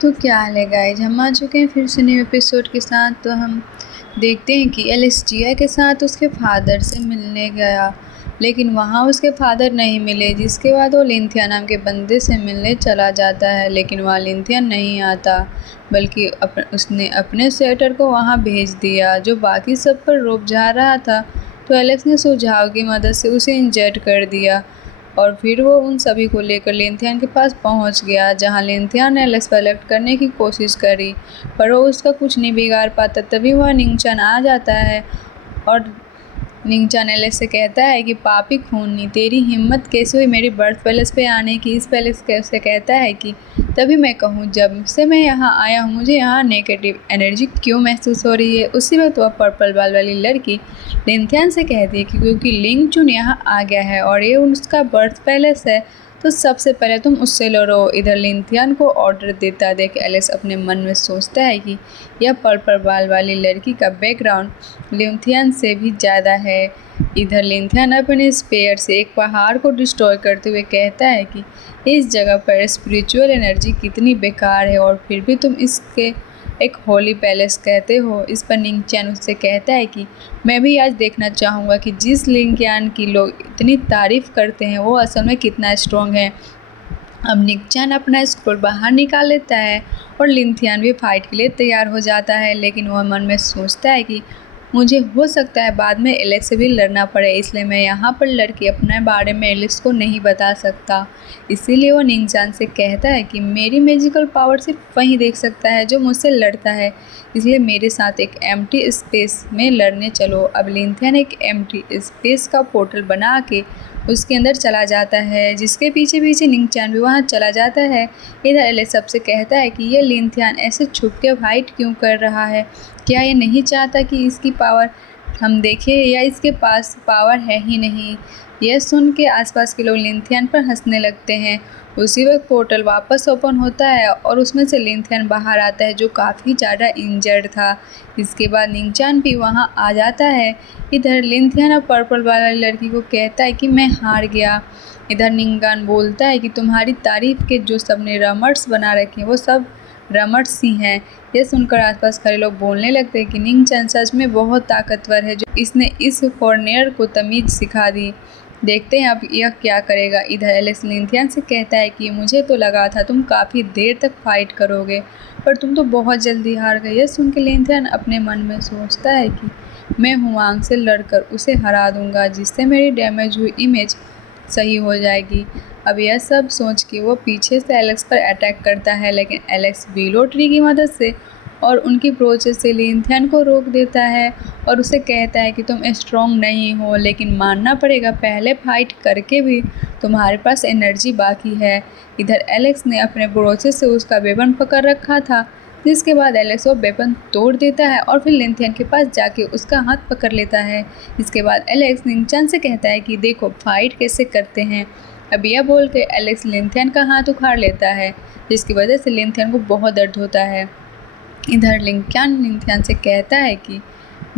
तो क्या हाल है गाइज, हम आ चुके हैं फिर से न्यू एपिसोड के साथ। तो हम देखते हैं कि एलिस जिया के साथ उसके फादर से मिलने गया, लेकिन वहाँ उसके फादर नहीं मिले। जिसके बाद वो लिंथिया नाम के बंदे से मिलने चला जाता है, लेकिन वहाँ लिंथिया नहीं आता, बल्कि उसने अपने स्वेटर को वहाँ भेज दिया जो बाकी सब पर रोब जा रहा था। तो एलेक्स ने सुझाव की मदद से उसे इंजर्ड कर दिया और फिर वो उन सभी को लेकर लिंथियन के पास पहुंच गया, जहां लिंथियन ने एलेक्स पर अलेक्ट करने की कोशिश करी, पर वो उसका कुछ नहीं बिगाड़ पाता। तभी वह निंगचन आ जाता है और निंगचन एलेक्स से कहता है कि पापी खूनी, तेरी हिम्मत कैसे हुई मेरी बर्थ पैलेस पे आने की। इस पैलेस कैसे कहता है कि तभी मैं कहूँ, जब से मैं यहाँ आया हूँ मुझे यहाँ नेगेटिव एनर्जी क्यों महसूस हो रही है। उसी वक्त वह पर्पल बाल वाली लड़की लिंथियन से कहती है कि क्योंकि लिंग चुन यहाँ आ गया है और ये उसका बर्थ पैलेस है, तो सबसे पहले तुम उससे लड़ो। इधर लिंथियन को ऑर्डर देता देख एलिस अपने मन में सोचता है कि यह पर्पल बाल वाली लड़की का बैकग्राउंड लिंथियन से भी ज़्यादा है। इधर लिंथियन अपने स्पेयर से एक पहाड़ को डिस्ट्रॉय करते हुए कहता है कि इस जगह पर स्पिरिचुअल एनर्जी कितनी बेकार है और फिर भी तुम इसके एक होली पैलेस कहते हो। इस पर निंगचैन उससे कहता है कि मैं भी आज देखना चाहूँगा कि जिस लिंगयान की लोग इतनी तारीफ़ करते हैं वो असल में कितना स्ट्रॉन्ग है। अब निंगचैन अपना स्क्रोल बाहर निकाल लेता है और लिंथियन भी फाइट के लिए तैयार हो जाता है, लेकिन वह मन में सोचता है कि मुझे हो सकता है बाद में एलेक्स से भी लड़ना पड़े, इसलिए मैं यहाँ पर लड़के अपने बारे में एलेक्स को नहीं बता सकता। इसीलिए वो निंगचैन से कहता है कि मेरी मैजिकल पावर सिर्फ वही देख सकता है जो मुझसे लड़ता है, इसलिए मेरे साथ एक एम्प्टी स्पेस में लड़ने चलो। अब लिंथियन एक एम्प्टी स्पेस का पोर्टल बना के उसके अंदर चला जाता है, जिसके पीछे पीछे निंगचैन भी वहाँ चला जाता है। इधर एलेक्स सबसे कहता है कि ये लिंथियन ऐसे छुप के फाइट क्यों कर रहा है, क्या ये नहीं चाहता कि इसकी पावर हम देखें, या इसके पास पावर है ही नहीं। यह सुन के आसपास के लोग लिंथियन पर हंसने लगते हैं। उसी वक्त पोर्टल वापस ओपन होता है और उसमें से लिंथियन बाहर आता है जो काफ़ी ज़्यादा इंजर्ड था। इसके बाद निंगचैन भी वहाँ आ जाता है। इधर लिंथियन अब पर्पल वाली लड़की को कहता है कि मैं हार गया। इधर निंगचैन बोलता है कि तुम्हारी तारीफ के जो सबने रमर्स बना रखे हैं वो सब रमर्स ही हैं। यह सुनकर आसपास खड़े लोग बोलने लगते हैं कि निंगचैन सच में बहुत ताकतवर है, जो इसने इस फॉरनियर को तमीज़ सिखा दी। देखते हैं अब यह क्या करेगा। इधर एलेक्स लिंथियन से कहता है कि मुझे तो लगा था तुम काफ़ी देर तक फाइट करोगे, पर तुम तो बहुत जल्दी हार गए। यह सुन के लिंथियन अपने मन में सोचता है कि मैं हुआंग से लड़कर उसे हरा दूंगा, जिससे मेरी डैमेज हुई इमेज सही हो जाएगी। अब यह सब सोच के वो पीछे से एलेक्स पर अटैक करता है, लेकिन एलेक्स विलो ट्री की मदद से और उनकी प्रोसेस से लिंथियन को रोक देता है और उसे कहता है कि तुम स्ट्रॉन्ग नहीं हो, लेकिन मानना पड़ेगा पहले फाइट करके भी तुम्हारे पास एनर्जी बाकी है। इधर एलेक्स ने अपने प्रोसेस से उसका वेपन पकड़ रखा था, जिसके बाद एलेक्स वो वेपन तोड़ देता है और फिर लिंथियन के पास जाके उसका हाथ पकड़ लेता है। इसके बाद एलेक्स निंगचैन से कहता है कि देखो फाइट कैसे करते हैं। अब यह बोल के एलेक्स लिंथियन का हाथ उखाड़ लेता है, जिसकी वजह से लिंथियन को बहुत दर्द होता है। इधर लिंथियन से कहता है कि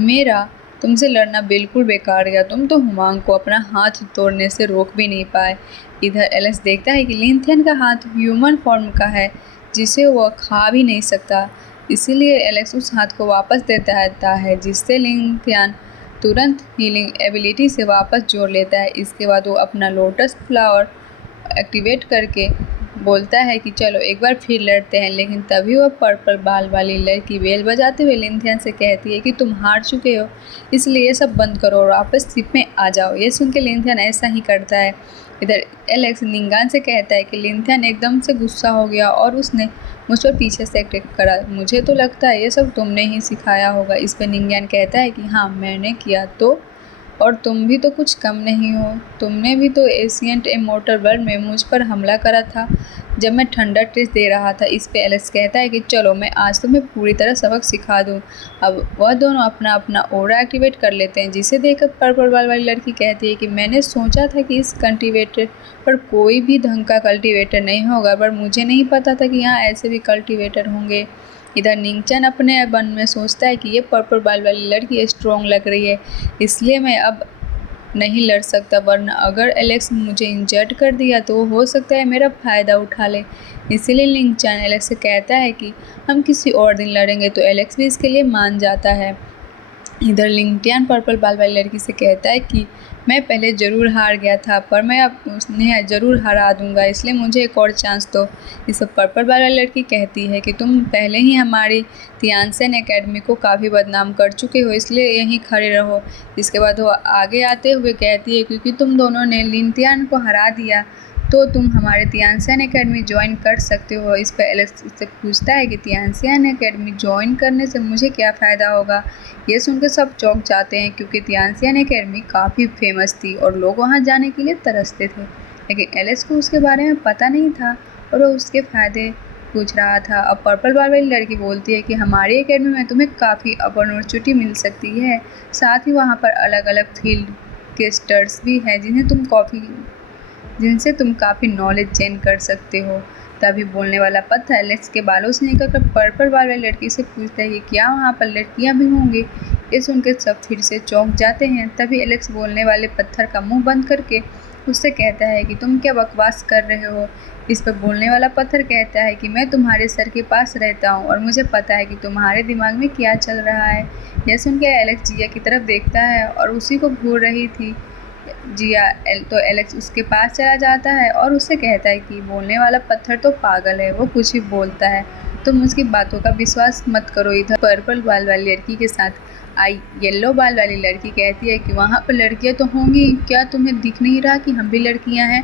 मेरा तुमसे लड़ना बिल्कुल बेकार गया, तुम तो हुमांग को अपना हाथ तोड़ने से रोक भी नहीं पाए। इधर एलेक्स देखता है कि लिंथियन का हाथ ह्यूमन फॉर्म का है, जिसे वह खा भी नहीं सकता। इसीलिए एलेक्स उस हाथ को वापस देता है, जिससे लिंथियन तुरंत हीलिंग एबिलिटी से वापस जोड़ लेता है। इसके बाद वो अपना लोटस फ्लावर एक्टिवेट करके बोलता है कि चलो एक बार फिर लड़ते हैं, लेकिन तभी वह पर्पल बाल वाली लड़की बेल बजाते हुए लिंथियन से कहती है कि तुम हार चुके हो, इसलिए ये सब बंद करो और वापस शिप में आ जाओ। ये सुन के लिंथियन ऐसा ही करता है। इधर एलेक्स निंगचैन से कहता है कि लिंथियन एकदम से गुस्सा हो गया और उसने मुझ पर पीछे से अटैक करा, मुझे तो लगता है ये सब तुमने ही सिखाया होगा। इस पर निंगचैन कहता है कि हाँ मैंने किया तो, और तुम भी तो कुछ कम नहीं हो, तुमने भी तो एशियंट इमोर्टल वर्ल्ड में मुझ पर हमला करा था जब मैं थंडर टेस्ट दे रहा था। इस पे एलेक्स कहता है कि चलो मैं आज तुम्हें पूरी तरह सबक सिखा दूं। अब वह दोनों अपना अपना ओरा एक्टिवेट कर लेते हैं, जिसे देखकर पर्पल बाल वाली लड़की कहती है कि मैंने सोचा था कि इस कल्टीवेटर पर कोई भी ढंग का कल्टीवेटर नहीं होगा, पर मुझे नहीं पता था कि यहाँ ऐसे भी कल्टीवेटर होंगे। इधर निंगचैन अपने मन में सोचता है कि ये पर्पल बाल वाली लड़की स्ट्रॉन्ग लग रही है, इसलिए मैं अब नहीं लड़ सकता, वरना अगर एलेक्स मुझे इंजर्ड कर दिया तो हो सकता है मेरा फ़ायदा उठा ले। इसीलिए लिंग चान एलेक्स से कहता है कि हम किसी और दिन लड़ेंगे, तो एलेक्स भी इसके लिए मान जाता है। इधर लिंगटियान पर्पल बाल वाली लड़की से कहता है कि मैं पहले ज़रूर हार गया था, पर मैं अब उन्हें ज़रूर हरा दूंगा, इसलिए मुझे एक और चांस दो। इस पर पर्पल बाल वाली लड़की कहती है कि तुम पहले ही हमारी तियानसेन एकेडमी को काफ़ी बदनाम कर चुके हो, इसलिए यहीं खड़े रहो। इसके बाद वो आगे आते हुए कहती है क्योंकि तुम दोनों ने लिंगटियान को हरा दिया तो तुम हमारे तियानसेन एकेडमी ज्वाइन कर सकते हो। इस पर एलेक्स उससे पूछता है कि तियानसेन एकेडमी ज्वाइन करने से मुझे क्या फ़ायदा होगा। ये सुनकर सब चौंक जाते हैं क्योंकि तियानसेन एकेडमी काफ़ी फेमस थी और लोग वहाँ जाने के लिए तरसते थे, लेकिन एलेक्स को उसके बारे में पता नहीं था और वो उसके फ़ायदे पूछ रहा था। अब पर्पल बाल वाली लड़की बोलती है कि हमारी एकेडमी में तुम्हें काफ़ी अपॉर्चुनिटी मिल सकती है, साथ ही वहाँ पर अलग अलग फील्ड के स्टर्स भी हैं जिनसे तुम काफ़ी नॉलेज गेन कर सकते हो। तभी बोलने वाला पत्थर एलेक्स के बालों से निकलकर पर्पल बाल वाली लड़की से पूछता है कि क्या वहाँ पर लड़कियाँ भी होंगी। ये सुनकर सब फिर से चौंक जाते हैं। तभी एलेक्स बोलने वाले पत्थर का मुंह बंद करके उससे कहता है कि तुम क्या बकवास कर रहे हो। इस पर बोलने वाला पत्थर कहता है कि मैं तुम्हारे सर के पास रहता हूँ और मुझे पता है कि तुम्हारे दिमाग में क्या चल रहा है। यह सुनकर एलेक्स जिया की तरफ देखता है और उसी को घूर रही थी तो एलेक्स उसके पास चला जाता है और उससे कहता है कि बोलने वाला पत्थर तो पागल है, वो कुछ भी बोलता है, तुम उसकी बातों का विश्वास मत करो। इधर पर्पल बाल वाली लड़की के साथ आई येलो बाल वाली लड़की कहती है कि वहाँ पर लड़कियाँ तो होंगी, क्या तुम्हें दिख नहीं रहा कि हम भी लड़कियाँ हैं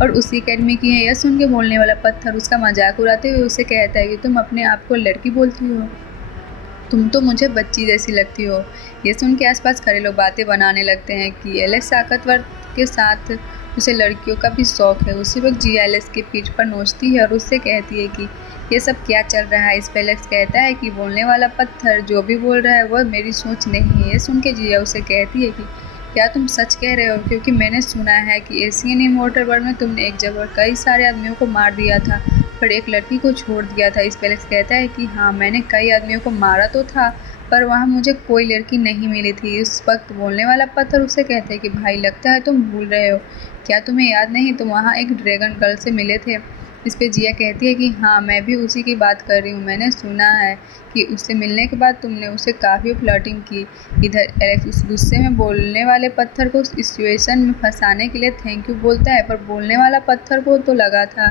और उसी एकेडमी की हैं। यह सुन के बोलने वाला पत्थर उसका मजाक उड़ाते हुए उससे कहता है कि तुम अपने आप को लड़की बोलती हो, तुम तो मुझे बच्ची जैसी लगती हो। ये सुन के आसपास खड़े लोग बातें बनाने लगते हैं कि एलेक्स ताकतवर के साथ उसे लड़कियों का भी शौक है। उसी वक्त जिया एलेक्स की पीठ पर नोचती है और उससे कहती है कि ये सब क्या चल रहा है। इस पर एलेक्स कहता है कि बोलने वाला पत्थर जो भी बोल रहा है वह मेरी सोच नहीं है। ये सुन के जिया उसे कहती है कि क्या तुम सच कह रहे हो, क्योंकि मैंने सुना है कि एशियन इमोर्टल वर्ल्ड में तुमने एक जगह कई सारे आदमियों को मार दिया था पर एक लड़की को छोड़ दिया था। इस पर एलेक्स कहता है कि हाँ, मैंने कई आदमियों को मारा तो था पर वहाँ मुझे कोई लड़की नहीं मिली थी। इस वक्त बोलने वाला पत्थर उससे कहता है कि भाई, लगता है तुम भूल रहे हो, क्या तुम्हें याद नहीं तुम वहाँ एक ड्रैगन गर्ल से मिले थे। इस पे जिया कहती है कि हाँ, मैं भी उसी की बात कर रही हूँ, मैंने सुना है कि उससे मिलने के बाद तुमने उसे काफ़ी फ्लर्टिंग की। इधर एलेक्स उस गुस्से में बोलने वाले पत्थर को इस सिचुएशन में फंसाने के लिए थैंक यू बोलता है, पर बोलने वाला पत्थर को तो लगा था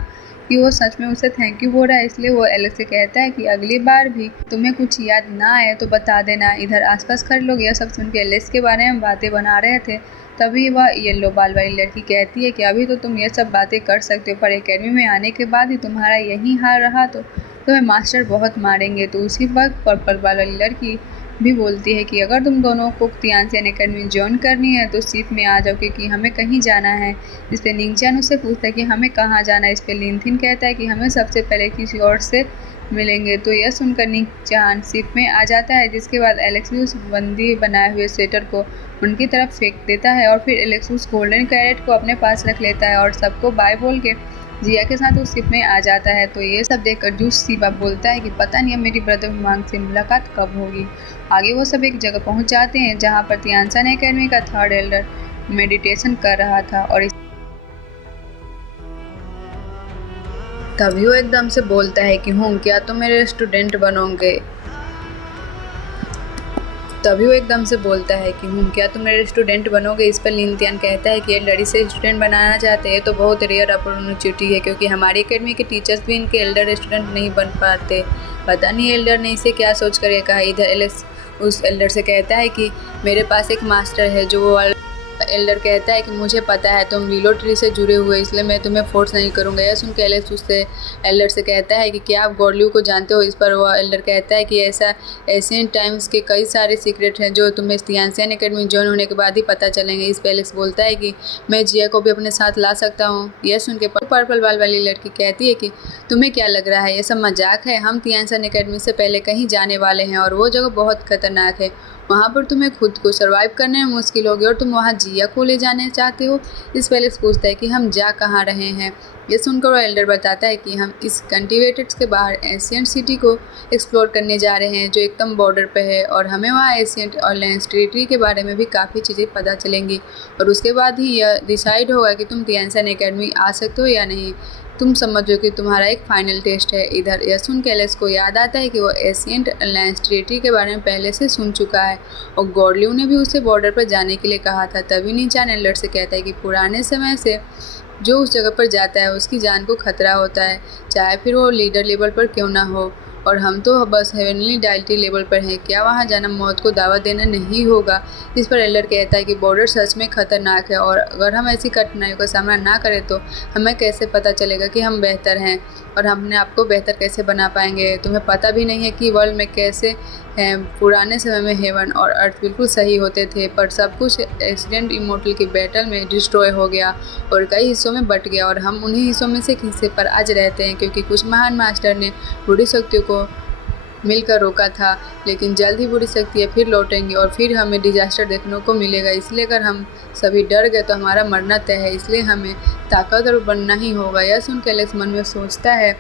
कि वो सच में उसे थैंक यू बोल रहा है, इसलिए वो एलेक्स से कहता है कि अगली बार भी तुम्हें कुछ याद ना आए तो बता देना। इधर आसपास खड़े लोग यह सब सुन के एलेक्स के बारे में बातें बना रहे थे। तभी वह येलो बाल वाली लड़की कहती है कि अभी तो तुम ये सब बातें कर सकते हो, पर एकेडमी में आने के बाद ही तुम्हारा यही हाल रहा तो तुम्हें मास्टर बहुत मारेंगे। तो उसी वक्त पर्पल बाल वाली लड़की भी बोलती है कि अगर तुम दोनों को तियानसेन एकेडमी ज्वाइन करनी है तो सीट में आ जाओ, क्योंकि हमें कहीं जाना है। इस पर निंगचान उससे पूछता है कि हमें कहाँ जाना है। इस पर लिनथिन कहता है कि हमें सबसे पहले किसी और से मिलेंगे। तो यह सुनकर निंगचान शिप में आ जाता है, जिसके बाद एलेक्स भी उस बंदी बनाए हुए स्वेटर को उनकी तरफ फेंक देता है और फिर एलेक्स उस गोल्डन कैरेट को अपने पास रख लेता है और सबको बाय बोल के जिया के साथ उस शिप में आ जाता है। तो ये सब देखकर जूस सीबा बोलता है कि पता नहीं अब मेरी ब्रदर मांग से मुलाकात कब होगी। आगे वो सब एक जगह पहुंच जाते हैं जहां पर तियानसेन एकेडमी का थर्ड एल्डर मेडिटेशन कर रहा था और तभी वो एकदम से बोलता है कि हूँ क्या तुम मेरे स्टूडेंट बनोगे। इस पर लिनथियान कहता है कि ये लड़ी से स्टूडेंट बनाना चाहते हैं तो बहुत रेयर अपॉर्चुनिटी है, क्योंकि हमारी एकेडमी के टीचर्स भी इनके एल्डर स्टूडेंट नहीं बन पाते। पता नहीं एल्डर ने इसे क्या सोच कर कहा। इधर एलेक्स उस एल्डर से कहता है कि मेरे पास एक मास्टर है। जो वो एल्डर कहता है कि मुझे पता है तुम विलो ट्री से जुड़े हुए, इसलिए मैं तुम्हें फोर्स नहीं करूंगा। यह सुन के एलेक्स उससे एल्डर से कहता है कि क्या आप गॉडल्यू को जानते हो। इस पर वह एल्डर कहता है कि ऐसा एशियन टाइम्स के कई सारे सीक्रेट हैं जो तुम्हें तियानसेन एकेडमी ज्वाइन होने के बाद ही पता चलेंगे। इस पर एलेक्स बोलता है कि मैं जिया को भी अपने साथ ला सकता हूँ। यह सुन के पर्पल बाल वाली लड़की कहती है कि तुम्हें क्या लग रहा है, यह सब मजाक है। हम तियानसेन एकेडमी से पहले कहीं जाने वाले हैं और वो जगह बहुत खतरनाक है वहाँ पर तुम्हें खुद को सर्वाइव करने में मुश्किल होगी और तुम वहाँ जिया को ले जाने चाहते हो। इस पर एलेक्स पूछता है कि हम जा कहाँ रहे हैं। ये सुनकर वो एल्डर बताता है कि हम इस कल्टिवेटेड्स के बाहर एशियंट सिटी को एक्सप्लोर करने जा रहे हैं जो एकदम बॉर्डर पे है, और हमें वहाँ एशियंट और लैंस टेरिटरी के बारे में भी काफ़ी चीज़ें पता चलेंगी, और उसके बाद ही यह डिसाइड होगा कि तुम टियानसन एकेडमी आ सकते हो या नहीं। तुम समझो कि तुम्हारा एक फाइनल टेस्ट है। इधर यह सुन के एलेक्स को याद आता है कि वो एशियंट लैंस टेरिटरी के बारे में पहले से सुन चुका है और गॉडलिव ने भी उसे बॉर्डर पर जाने के लिए कहा था। तभी नीचान एल्डर से कहता है कि पुराने समय से जो उस जगह पर जाता है उसकी जान को खतरा होता है, चाहे फिर वो लीडर लेवल पर क्यों ना हो, और हम तो बस हेवनली डायल्टी लेवल पर हैं। क्या वहाँ जाना मौत को दावा देना नहीं होगा? इस पर एल्डर कहता है कि बॉर्डर सच में खतरनाक है, और अगर हम ऐसी कठिनाइयों का सामना ना करें तो हमें कैसे पता चलेगा कि हम बेहतर हैं, और हम अपने आप को बेहतर कैसे बना पाएंगे। तुम्हें पता भी नहीं है कि वर्ल्ड में कैसे हैं। पुराने समय में हेवन और अर्थ बिल्कुल सही होते थे, पर सब कुछ एक्सीडेंट इमोर्टल की बैटल में डिस्ट्रॉय हो गया और कई हिस्सों में बट गया, और हम उन्हीं हिस्सों में से एक हिस्से पर आज रहते हैं क्योंकि कुछ महान मास्टर ने बुरी शक्तियों को मिलकर रोका था। लेकिन जल्द ही बुरी शक्तियाँ फिर लौटेंगी और फिर हमें डिजास्टर देखने को मिलेगा। इसलिए अगर हम सभी डर गए तो हमारा मरना तय है, इसलिए हमें ताकतवर बनना ही होगा। यह सुन के एलेक्स मन में सोचता है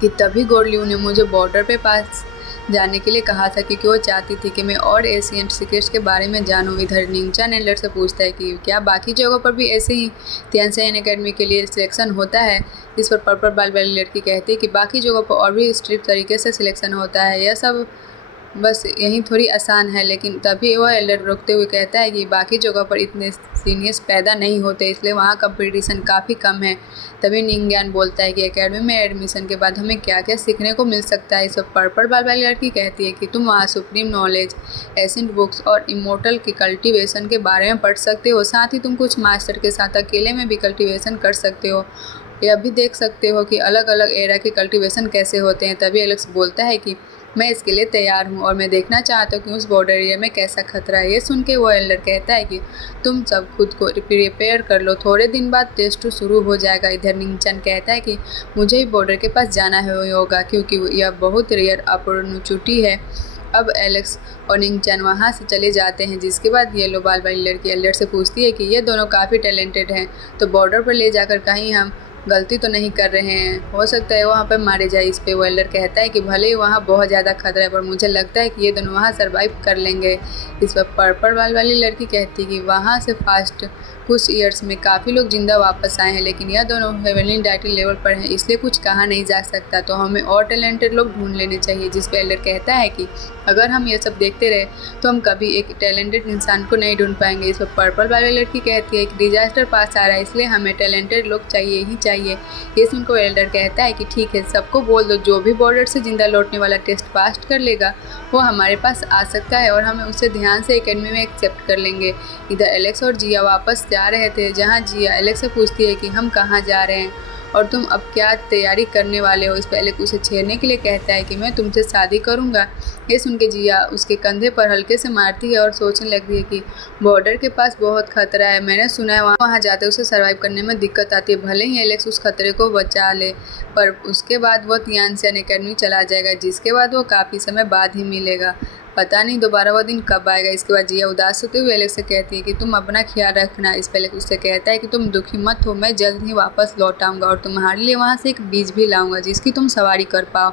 कि तभी गॉडलिव ने मुझे बॉर्डर पे पास जाने के लिए कहा था क्योंकि वो चाहती थी कि मैं और एशियंट सीक्रेट्स के बारे में जानूं। इधर नीचान एल्डर से पूछता है कि क्या बाकी जगहों पर भी ऐसे ही टियानसन एकेडमी के लिए सिलेक्शन होता है। इस पर पर्पल बाल वाली लड़की कहती है कि बाकी जगहों पर और भी स्ट्रिक्ट तरीके से सिलेक्शन होता है, यह सब बस यही थोड़ी आसान है। लेकिन तभी वह एल्डर रोकते हुए कहता है कि बाकी जगह पर इतने सीनियर्स पैदा नहीं होते, इसलिए वहाँ कंपटीशन काफ़ी कम है। तभी निंग्यान बोलता है कि एकेडमी में एडमिशन के बाद हमें क्या क्या सीखने को मिल सकता है। इस पर पर्पल बाल वाली लड़की कहती है कि तुम वहाँ सुप्रीम नॉलेज, एसेंट बुक्स और इमोर्टल की कल्टिवेशन के बारे में पढ़ सकते हो। साथ ही तुम कुछ मास्टर के साथ अकेले में भी कल्टिवेशन कर सकते हो। यह भी देख सकते हो कि अलग अलग एरा के कल्टिवेशन कैसे होते हैं। तभी एलेक्स बोलता है कि मैं इसके लिए तैयार हूँ और मैं देखना चाहता हूँ कि उस बॉर्डर एरिया में कैसा खतरा है। ये सुन के वो एल्डर कहता है कि तुम सब खुद को प्रिपेयर कर लो, थोड़े दिन बाद टेस्ट शुरू हो जाएगा। इधर निंगचन कहता है कि मुझे ही बॉर्डर के पास जाना होगा क्योंकि यह बहुत रेयर अपॉर्चुनिटी है। अब एलेक्स और निंगचन वहाँ से चले जाते हैं, जिसके बाद येलो बाल वाली लड़की एल्डर से पूछती है कि ये दोनों काफ़ी टैलेंटेड हैं, तो बॉर्डर पर ले जाकर कहीं हम गलती तो नहीं कर रहे हैं, हो सकता है वहाँ पर मारे जाए। इस पे वो एल्डर कहता है कि भले ही वहाँ बहुत ज़्यादा खतरा है, पर मुझे लगता है कि ये दोनों वहाँ सर्वाइव कर लेंगे। इस पर पर्पल बाल वाली लड़की कहती है कि वहाँ से फास्ट कुछ ईयर्स में काफ़ी लोग जिंदा वापस आए हैं, लेकिन यह दोनों हेवनली डायटी लेवल पर हैं, इसलिए कुछ कहा नहीं जा सकता, तो हमें और टैलेंटेड लोग ढूंढ लेने चाहिए। जिस पे एल्डर कहता है कि अगर हम ये सब देखते रहे तो हम कभी एक टैलेंटेड इंसान को नहीं ढूंढ पाएंगे। इस पर पर्पल वाली लड़की कहती है कि डिजास्टर पास आ रहा है, इसलिए हमें टैलेंटेड लोग चाहिए ही चाहिए। ये सुनकर एल्डर कहता है कि ठीक है, सबको बोल दो, जो भी बॉर्डर से जिंदा लौटने वाला टेस्ट पास कर लेगा वो हमारे पास आ सकता है और हमें उसे ध्यान से एकेडमी में एक्सेप्ट कर लेंगे। इधर एलेक्स और जिया वापस जा रहे थे, जहाँ जिया एलेक्स से पूछती है कि हम कहाँ जा रहे हैं और तुम अब क्या तैयारी करने वाले हो। इस पर एलेक्स उसे छेड़ने के लिए कहता है कि मैं तुमसे शादी करूँगा। ये सुन के जिया उसके कंधे पर हल्के से मारती है और सोचने लगती है कि बॉर्डर के पास बहुत खतरा है, मैंने सुना है वहाँ जाते उसे सर्वाइव करने में दिक्कत आती है। भले ही एलेक्स उस खतरे को बचा ले, पर उसके बाद वो टियानसन एकेडमी चला जाएगा, जिसके बाद वो काफ़ी समय बाद ही मिलेगा। पता नहीं दोबारा वो दिन कब आएगा। इसके बाद जिया उदास होते हुए एलेक्स से कहती है कि तुम अपना ख्याल रखना। इस पर एलेक्स उससे कहता है कि तुम दुखी मत हो, मैं जल्द ही वापस लौट आऊँगा और तुम्हारे लिए वहाँ से एक बीज भी लाऊंगा जिसकी तुम सवारी कर पाओ।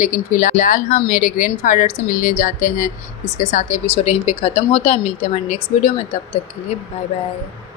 लेकिन फिलहाल हम मेरे ग्रैंडफादर से मिलने जाते हैं। इसके साथ एपिसोड यहीं पे ख़त्म होता है। मिलते हैं हमारे नेक्स्ट वीडियो में, तब तक के लिए बाय बाय।